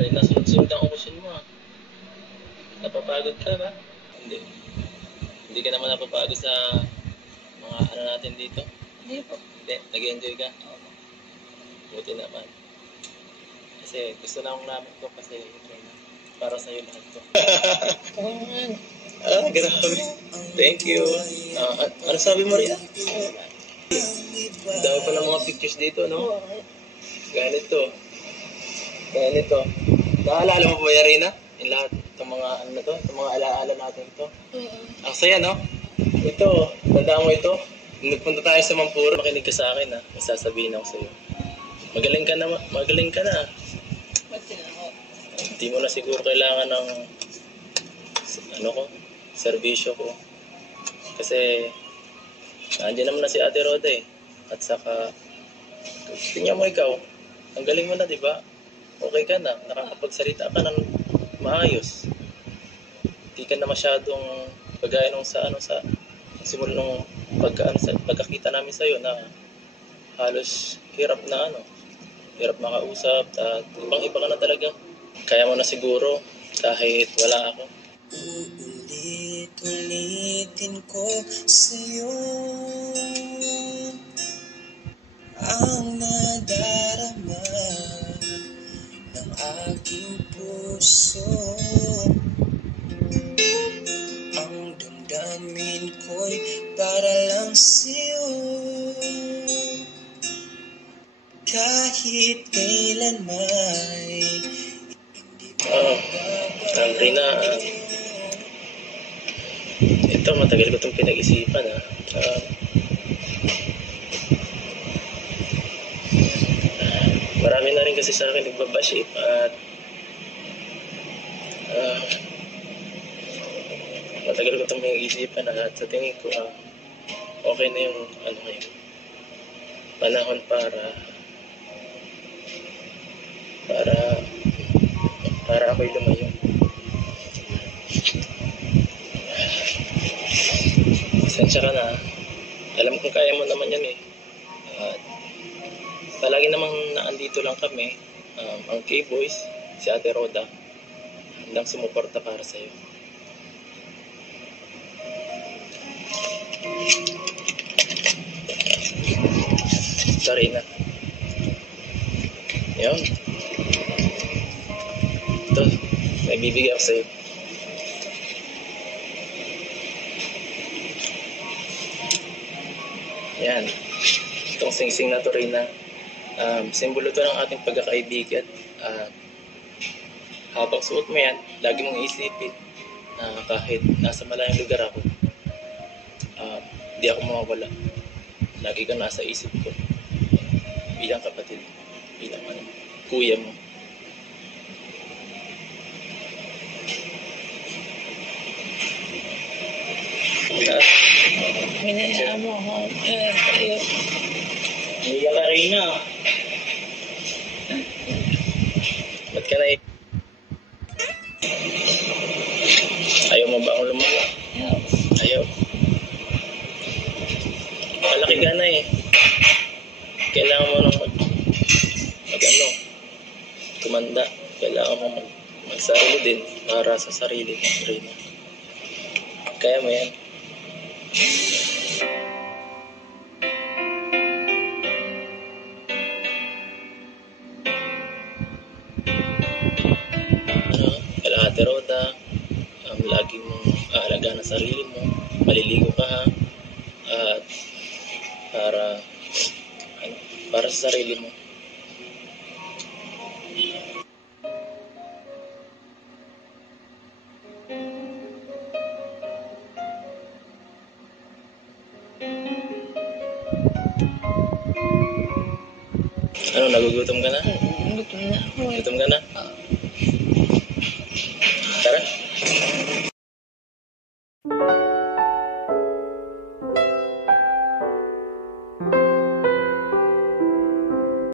Reyna, sunod-sunod ang okasyon mo ah. Napapagod ka ba? Hindi. Hindi ka naman napapagod sa mga ano natin dito? Hindi po. Hindi. Nag-enjoy ka? Buti naman. Kasi gusto na akong namin to kasi Reyna, para sa'yo lahat to. Grabe. Thank you. Ano sabi mo rin? Dami pa ng mga pictures dito, no? Ganito. Naalala mo ba yan, Reyna? Yung lahat itong mga ano na to, itong mga alaala natin ito. Ang saya, no? Ito, tandaan mo ito. Nagpunta tayo sa Mampuro, makinig ka sa akin, ha? May sasabihin ako sa'yo. Magaling ka na. Ba't sila ako? Hindi mo na siguro kailangan ng serbisyo ko. Kasi nandiyan naman na si Ate Roda eh. At saka tingnan mo ikaw, ang galing mo na, di ba? Okay ka na, nakakapagsalita ka ng maayos. Hindi ka na masyadong pagaya nung sa simula nung pagkakita namin sa'yo na halos hirap makausap at ibang-iba ka na talaga. Kaya mo na siguro kahit wala ako. Ulit-ulitin ko sa'yo ang nadarama ng aking puso. Ang damdamin ko'y para lang sa'yo. Kahit kailan may Reyna, ito matagal ko itong pinag-isipan ha. Marami na rin kasi sa akin nagbabash at matagal ko itong pinag-isipan at sa tingin ko okay na yung ngayon panahon para ako'y lumayo. Pasensya ka na. Alam kong kaya mo naman yan eh. Palagi namang naandito lang kami. Ang K-Boys, si Ate Roda, handang sumuporta para sa'yo. Sorry na. Yun. Ito, may bibigay ako sa'yo. Yan. Itong sing-sing na to, Reyna. Simbolo to ng ating pagkakaibigan. Habang suot mo yan, lagi mong isipin na kahit nasa malayong lugar ako, di ako mawawala. Lagi kang nasa isip ko. Bilang kapatid, bilang kuya mo. Minayaan mo ako. Kayo. Iiyak ka, Reyna. Ba't ka na ayaw mo ba akong lumala? Ayaw. Malaki ka na eh. Kailangan mo nang tumanda. Kailangan mo magsarili din para sa sarili mo, Reyna. Kaya mo yan. Ate Roda, lagi mong aalagaan ang sarili mo, maliligo ka ha, at para sa sarili mo. Ano, nagugutom ka na? Gutom na ako. Gutom ka na?